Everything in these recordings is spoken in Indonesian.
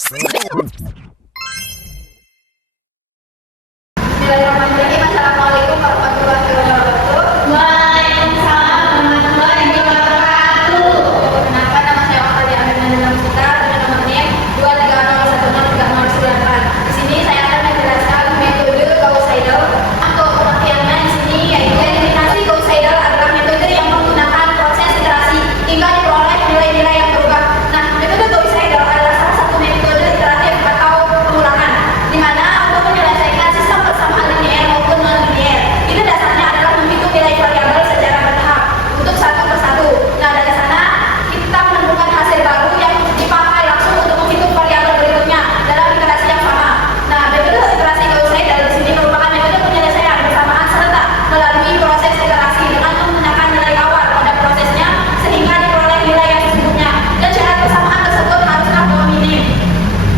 Bismillahirrahmanirrahim. Assalamualaikum warahmatullahi wabarakatuh. Waalaikumsalam warahmatullahi wabarakatuh. Kenapa nama saya Oktavi Aminah dalam kita dengan nomor NIM 230103098. Di sini saya akan menjelaskan metode Gauss-Seidel. Untuk pengertiannya di sini yaitu eliminasi Gauss-Seidel adalah metode yang menggunakan proses iterasi hingga diperoleh nilai-nilai yang berubah. Nah, metode Gauss-Seidel adalah salah satu metode iteratif atau pengulangan, di mana untuk menyelesaikan sistem persamaan linear maupun non-linear, itu dasarnya adalah menghitung nilai variabel secara bertahap untuk satu persatu. Nah, dari sana kita menemukan hasil baru yang dipakai langsung untuk menghitung variabel berikutnya dalam iterasi yang sama. Nah, metode iterasi Gauss-Seidel di sini merupakan metode penyelesaian bersamaan serentak melalui proses iterasi dengan menggunakan nilai awal pada prosesnya sehingga diperoleh nilai yang sesungguhnya, dan syarat persamaan tersebut haruslah minim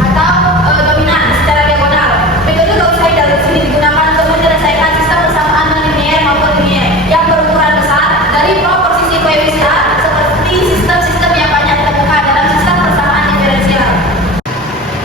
atau dominan secara diagonal. Metode Gauss-Seidel di sini digunakan untuk menyelesaikan sistem persamaan non-linear maupun linear yang berukuran besar dari proporsi sekuensial seperti sistem-sistem yang banyak ditemukan dalam sistem persamaan diferensial.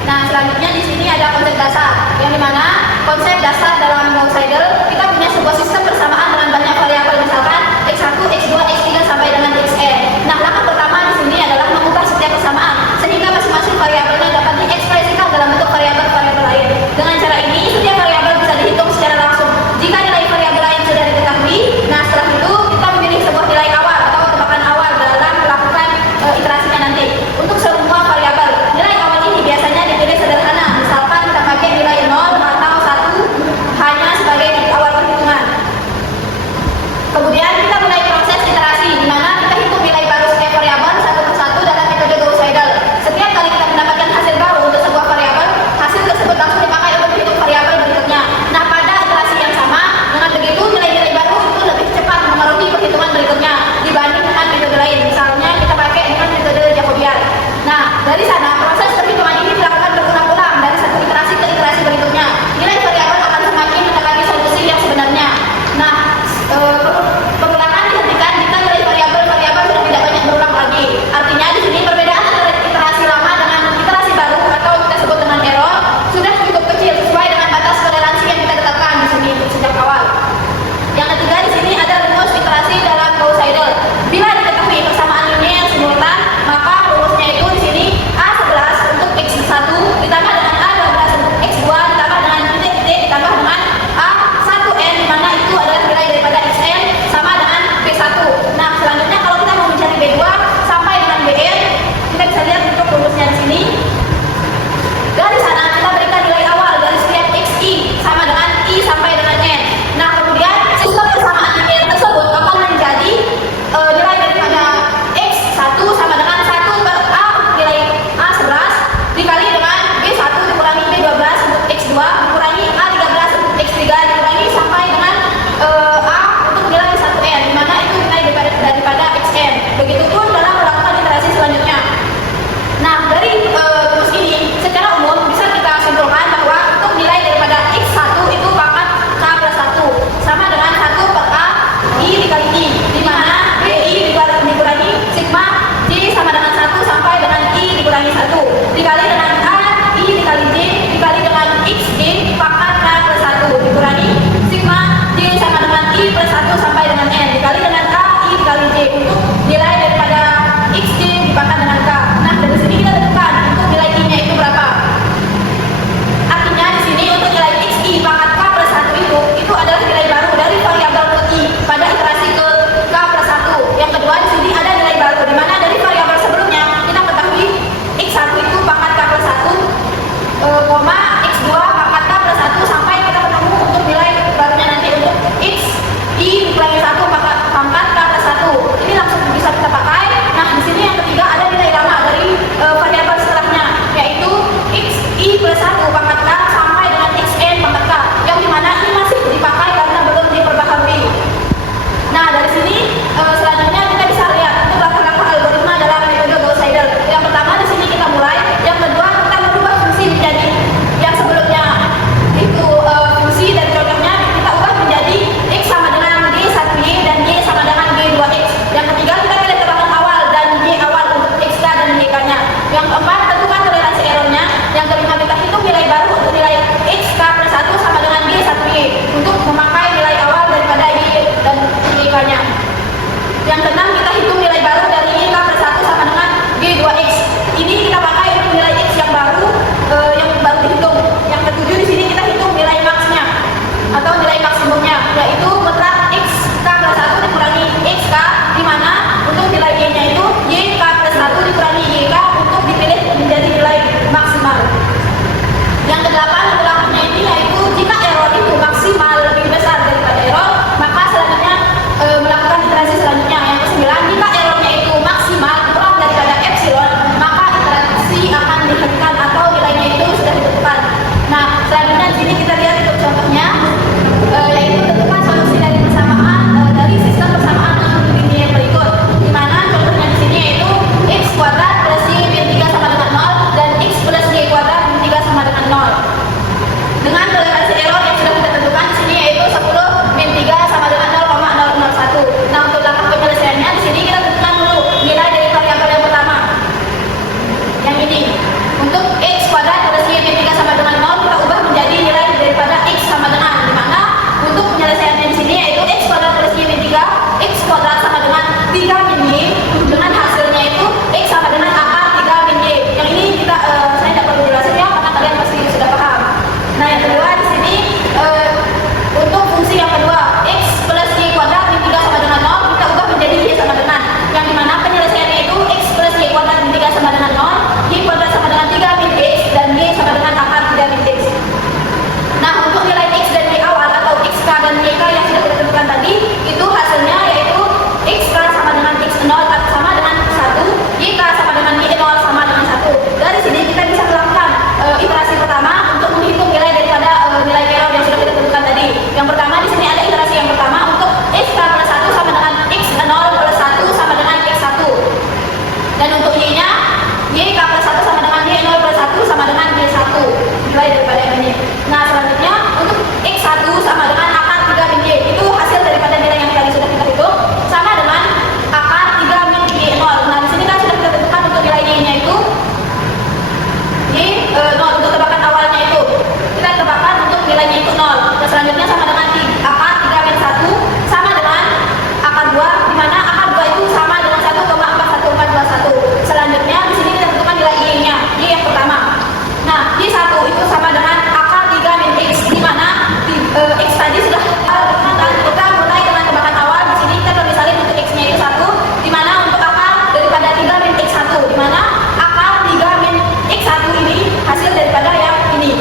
Nah, selanjutnya di sini ada konsep dasar, yang dimana konsep dasar dalam Gauss-Seidel kita punya sebuah sistem persamaan dengan banyak variabel, misalkan x1, x2, x3 sampai dengan xn. Nah, langkah pertama di sini adalah mengubah setiap persamaan sehingga masing-masing variabelnya dapat diekspresikan dalam bentuk variabel-variabel lain. Dengan cara ini, setiap variabel bisa dihitung secara langsung. Jika nilai variabel lain sudah diketahui, nah setelah itu kita memilih sebuah nilai awal atau tebakan awal dalam melakukan iterasinya nanti. Untuk semua variabel, nilai awal ini biasanya dipilih sederhana, misalkan kita pakai nilai 0 atau 1 hanya sebagai awal perhitungan. Kemudian kita mulai proses iterasi, di mana kita hitung nilai baru setiap variabel satu persatu dalam metode Gauss-Seidel. Setiap kali kita mendapatkan hasil baru untuk sebuah variabel, hasil tersebut langsung dipakai untuk menghitung variabel berikutnya. Nah, pada iterasi yang sama, dengan begitu nilai-nilai baru itu lebih cepat memenuhi perhitungan berikutnya dibanding dengan metode lain. Misalnya kita pakai dengan metode Jacobian. Nah, untuk Y-nya, Y K plus 1 sama dengan Y0 plus 1 sama dengan Y1, nilai daripada yang ini. Nah, selanjutnya untuk X1 sama dengan akar 3 min Y, itu hasil daripada nilai yang tadi sudah kita hitung, sama dengan akar 3 min Y0. Nah, di sini kan sudah kita tentukan untuk nilai Y-nya itu Y0, untuk tebakan awalnya itu kita tebakan untuk nilainya itu 0. Dan selanjutnya sama dengan akar 3 min 1 sama dengan akar 2, di mana akar 2 itu sama dengan 1,41421. Selanjutnya di sini kita tentukan nilai Y-nya, Y yang pertama. Nah, Y1 itu sama dengan akar 3 min X, di mana X tadi sudah kita mulai dengan tebakan awal. Di sini kita misalnya untuk X-nya itu 1, di mana untuk akar daripada 3 min X1, di mana akar 3 min X1 ini hasil daripada yang ini.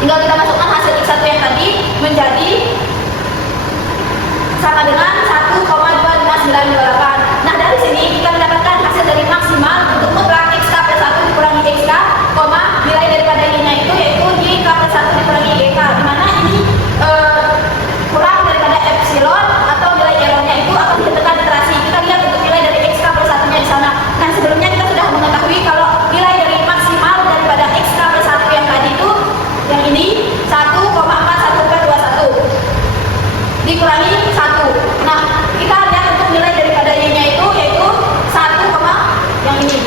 Tinggal kita masukkan hasil X1 yang tadi menjadi sama dengan 1,25928. Nah, dari sini kita mendapatkan hasil dari maksimal untuk mutlak X K plus 1 dikurangi X K, nilai daripada Y-nya itu yaitu Y K plus 1 dikurangi Y K, di mana ini kurang daripada epsilon atau nilai errornya itu akan ditentukan iterasi. Kita lihat untuk nilai dari X K plus 1-nya di sana. Nah, sebelumnya kita sudah mengetahui kalau nilai dari maksimal daripada X K plus 1 yang tadi itu yang ini 1,41421 dikurangi 1. Nah, kita lihat untuk nilai daripada Y-nya itu yaitu 1, yang ini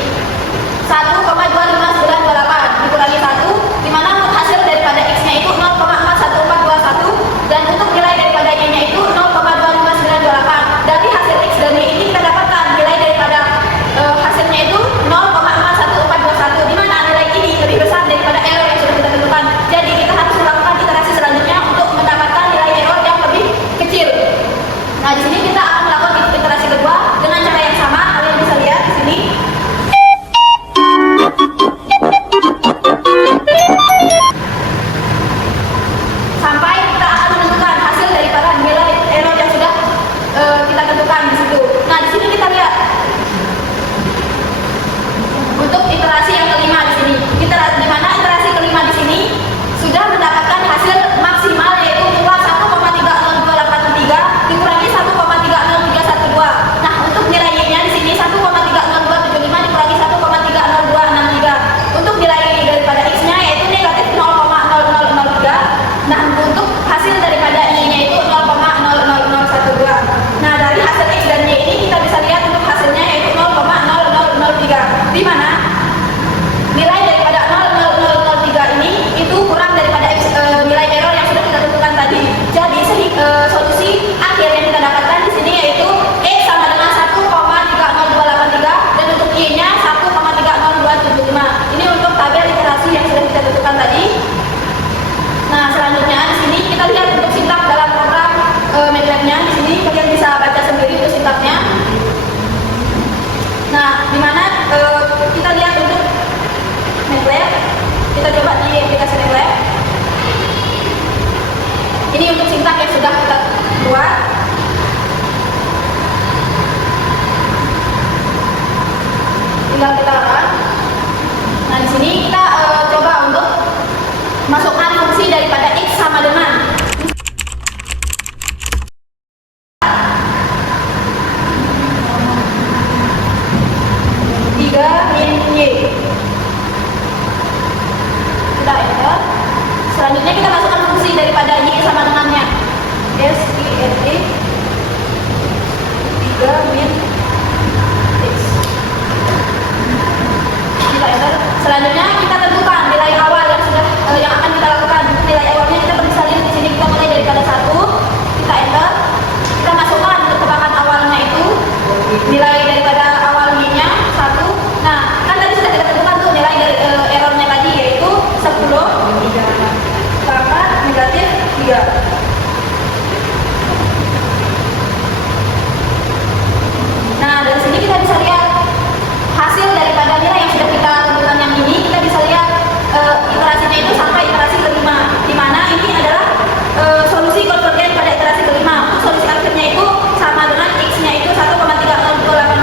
1,25928 dikurangi 1, di mana hasil daripada X-nya itu 0,41421 dan untuk nilai daripada Y-nya itu 0,25928. Dari hasil X dan Y ini kita dapatkan nilai daripada hasilnya itu 0,41421, di mana nilai ini lebih besar daripada error yang sudah kita tentukan. Jadi kita harus melakukan iterasi selanjutnya untuk mendapatkan nilai error yang lebih kecil. Nah, di sini kita akan melakukan iterasi kedua dengan cara yang sama. Kalian bisa lihat di sini. Sampai kita akan menentukan hasil daripada nilai error yang sudah kita tentukan di situ. Nah, di sini kita lihat untuk iterasi yang kelima di sini. Di mana iterasi kelima di sini sudah mendapatkan hasil maksimal yaitu 21,30283 dikurangi 1,30312. Nah, untuk nilai Y-nya di sini 1,30275 dikurangi 1,30263. Untuk nilai daripada X-nya yaitu negatif 0,0003. Nah, untuk hasil daripada Y-nya itu 0,00012. Nah, dari hasil X dan Y ini kita bisa lihat untuk hasilnya yaitu 0,0003, di mana nilai daripada 0,0003 ini itu kurang daripada nilai error yang sudah kita tentukan tadi. Jadi solusi akhir yang kita dapatkan di sini yaitu X sama dengan 1,30283 dan untuk Y-nya 1,30275. Ini untuk tabel iterasi yang sudah kita tentukan tadi. Nah, selanjutnya di sini kita lihat untuk sintak dalam program MATLAB-nya. Di sini kalian bisa baca sendiri untuk sintaknya. Nah, di mana kita lihat untuk MATLAB, kita coba di aplikasi MATLAB. Ini untuk sintak yang sudah kita buat. Tinggal kita run. Nah, di sini kita coba untuk masukkan fungsi daripada X sama dengan 3 min Y. Kita enter. Selanjutnya kita masukkan fungsi daripada Y sama dengannya SINT 3 min X. Kita enter. Selanjutnya kita tentukan nilai awal yang sudah yang akan kita lakukan. Nilai awalnya kita bisa lihat di sini, kita mulai daripada 1. Kita enter. Kita masukkan untuk tebakan awalnya itu nilai daripada awal Y-nya 1. Nah, kan tadi sudah kita tentukan tuh nilai dari errornya tadi yaitu 10 pangkat negatif 3. Nah, dari sini kita bisa lihat hasil daripada nilai yang sudah kita tentukan yang ini. Kita bisa lihat iterasinya itu sampai iterasi kelima, di mana ini adalah solusi konvergen pada iterasi kelima. Solusi akhirnya itu sama dengan X-nya itu 1,30283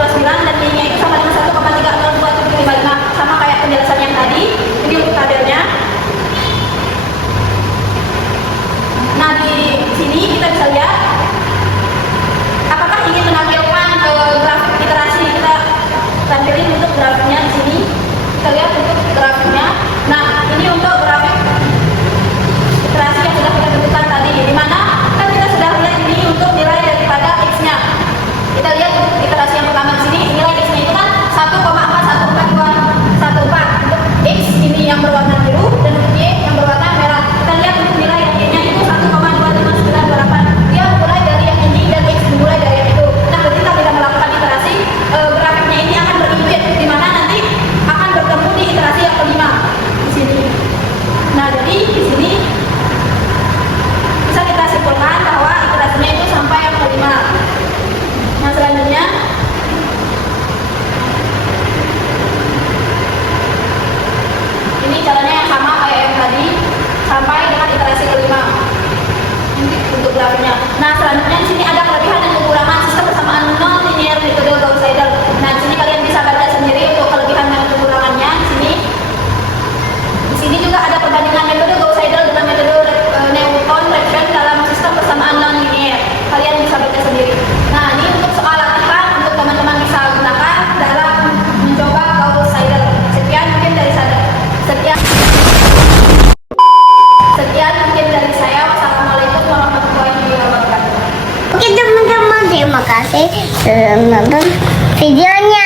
geografinya. Nah, selanjutnya di sini ada kelebihan dan kekurangan sistem persamaan non-linear metode Gauss-Seidel. Nah, di sini kalian bisa baca sendiri untuk kelebihan dan kekurangannya. Di sini juga ada perbandingan metode Gauss-Seidel dengan metode Newton-Raphel dalam sistem persamaan non-linear. Kalian bisa baca sendiri. Nah, ini untuk soal latihan untuk teman-teman bisa gunakan dalam mencoba Gauss-Seidel. Sekian mungkin dari saya. Sekian mungkin dari saya. Wassalamualaikum warahmatullahi wabarakatuh. Oke teman-teman, terima kasih sudah menonton videonya.